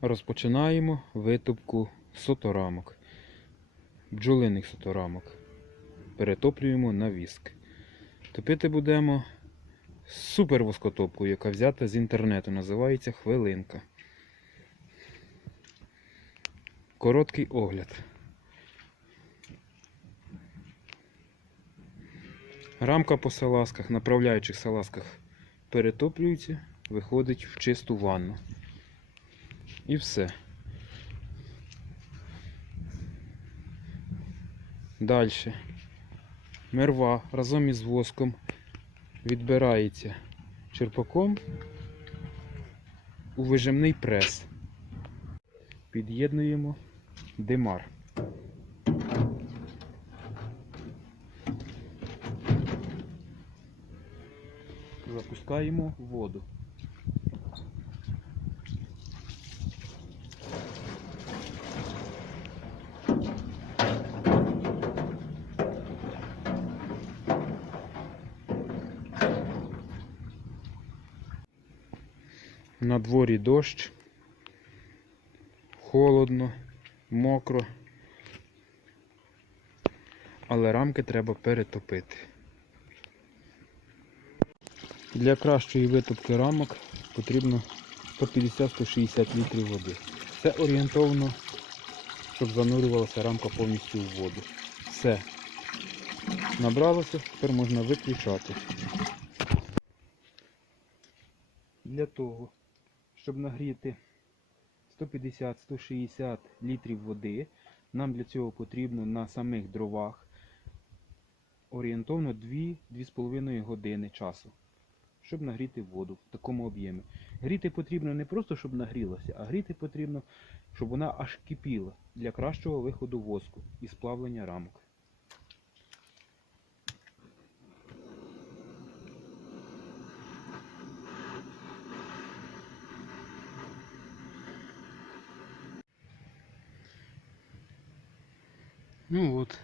Розпочинаємо витопку соторамок, бджолиних соторамок. Перетоплюємо на віск. Топити будемо супервоскотопкою, яка взята з інтернету. Називається хвилинка. Короткий огляд. Рамка по салазках, направляючих салазках перетоплюється, виходить в чисту ванну. І все. Далі. Мерва разом із воском відбирається черпаком у вижимний прес. Під'єднуємо димар. Запускаємо воду. На дворі дощ, холодно, мокро, але рамки треба перетопити. Для кращої витопки рамок потрібно 150-160 літрів води. Це орієнтовно, щоб занурювалася рамка повністю в воду. Все. Набралося, тепер можна виключати. Для того, щоб нагріти 150-160 літрів води, нам для цього потрібно на самих дровах орієнтовно 2-2,5 години часу, щоб нагріти воду в такому об'ємі. Гріти потрібно не просто, щоб нагрілося, а гріти потрібно, щоб вона аж кипіла для кращого виходу воску і сплавлення рамок. Ну от,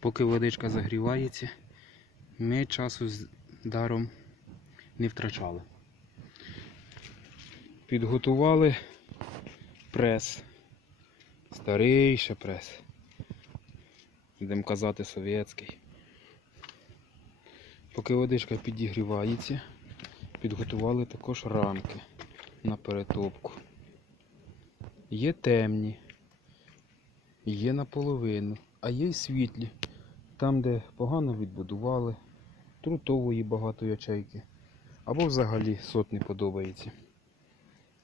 поки водичка загрівається, ми часу з даром не втрачали. Підготували прес. Старий ще прес. Будемо казати совєтський. Поки водичка підігрівається, підготували також рамки на перетопку. Є темні, є наполовину, а є й світлі. Там, де погано відбудували, трутової багато ячейки. Або взагалі сот не подобається.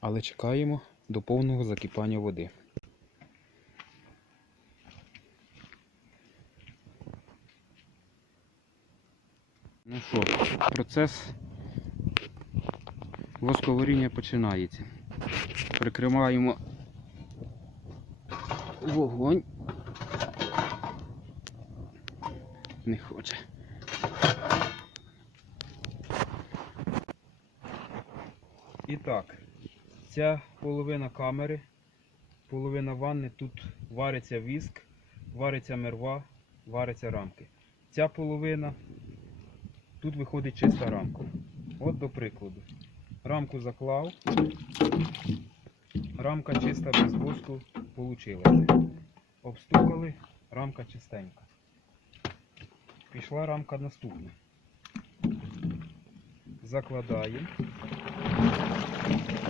Але чекаємо до повного закипання води. Ну що, процес восковаріння починається. Прикриваємо вогонь. Не хоче. І так, ця половина камери, половина ванни, тут вариться віск, вариться мерва, вариться рамки. Ця половина, тут виходить чиста рамка. От до прикладу. Рамку заклав, рамка чиста без воску получилася. Обстукали, рамка чистенька. Пішла рамка наступна. Закладаємо.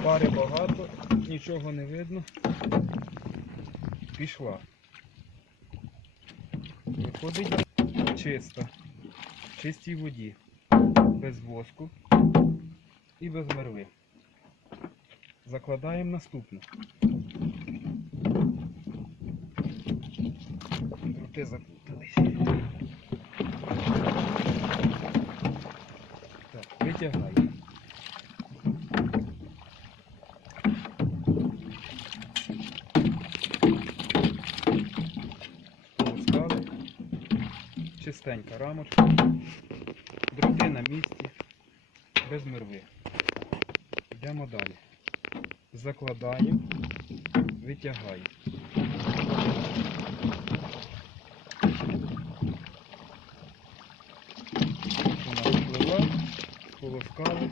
Пари багато, нічого не видно. Пішла. Виходить чисто. В чистій воді. Без воску і без мерви. Закладаємо наступну. Друти заплутались. Так. Полоскали. Чистенька рамочка. Дроти на місці. Без мерви. Йдемо далі. Закладаємо, витягаємо. Вона впливає, полоскали.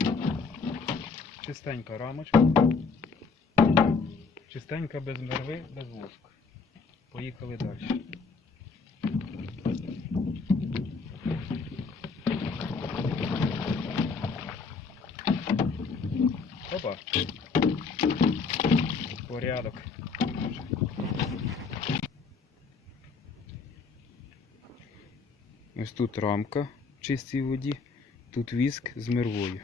Чистенька рамочка. Чистенька без мерви, без воску. Поїхали далі. Опа. Порядок. Ось тут рамка в чистій воді, тут віск з мервою.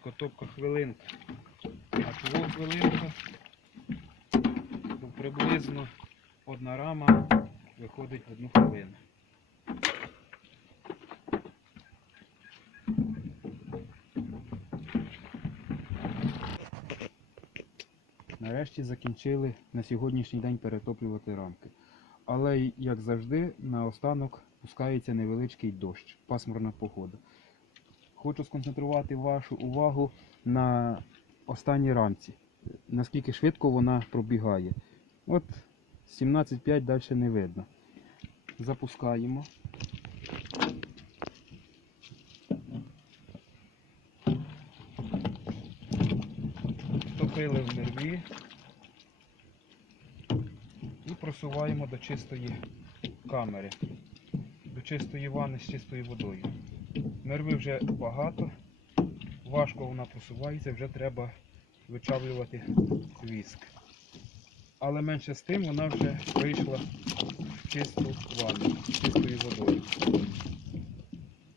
Скотопка хвилинка. А того хвилинка, приблизно одна рама виходить одну хвилину. Нарешті закінчили на сьогоднішній день перетоплювати рамки. Але, як завжди, наостанок пускається невеличкий дощ, пасмурна погода. Хочу сконцентрувати вашу увагу на останній рамці. Наскільки швидко вона пробігає. От 17.5 далі не видно. Запускаємо. Втопили в нерві і просуваємо до чистої камери, до чистої ванни з чистою водою. Нерви вже багато, важко вона просувається, вже треба вичавлювати віск. Але менше з тим вона вже вийшла в чисту ванну, чистою водою.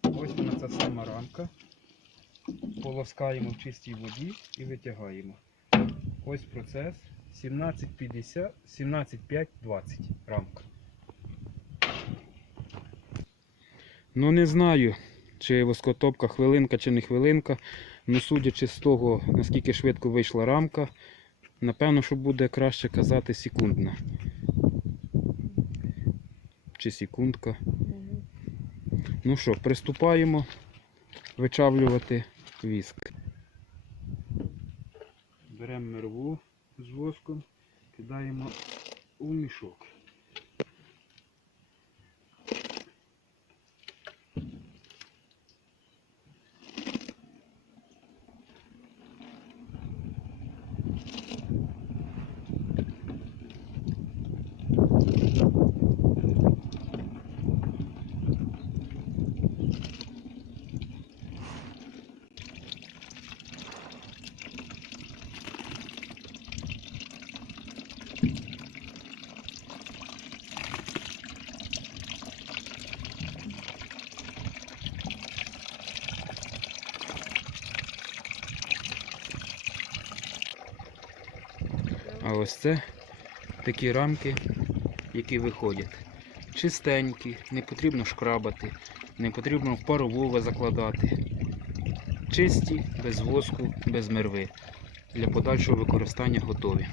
Ось вона ця сама рамка. Полоскаємо в чистій воді і витягаємо. Ось процес 17,50, 17,5-20 рамка. Ну не знаю, чи воскотопка хвилинка чи не хвилинка. Ну, судячи з того, наскільки швидко вийшла рамка, напевно, що буде краще казати секундна. Чи секундка. Ну що, приступаємо вичавлювати віск. Беремо мерву з воском, кидаємо у мішок. А ось це такі рамки, які виходять. Чистенькі, не потрібно шкрабати, не потрібно в паровове закладати. Чисті, без воску, без мерви. Для подальшого використання готові.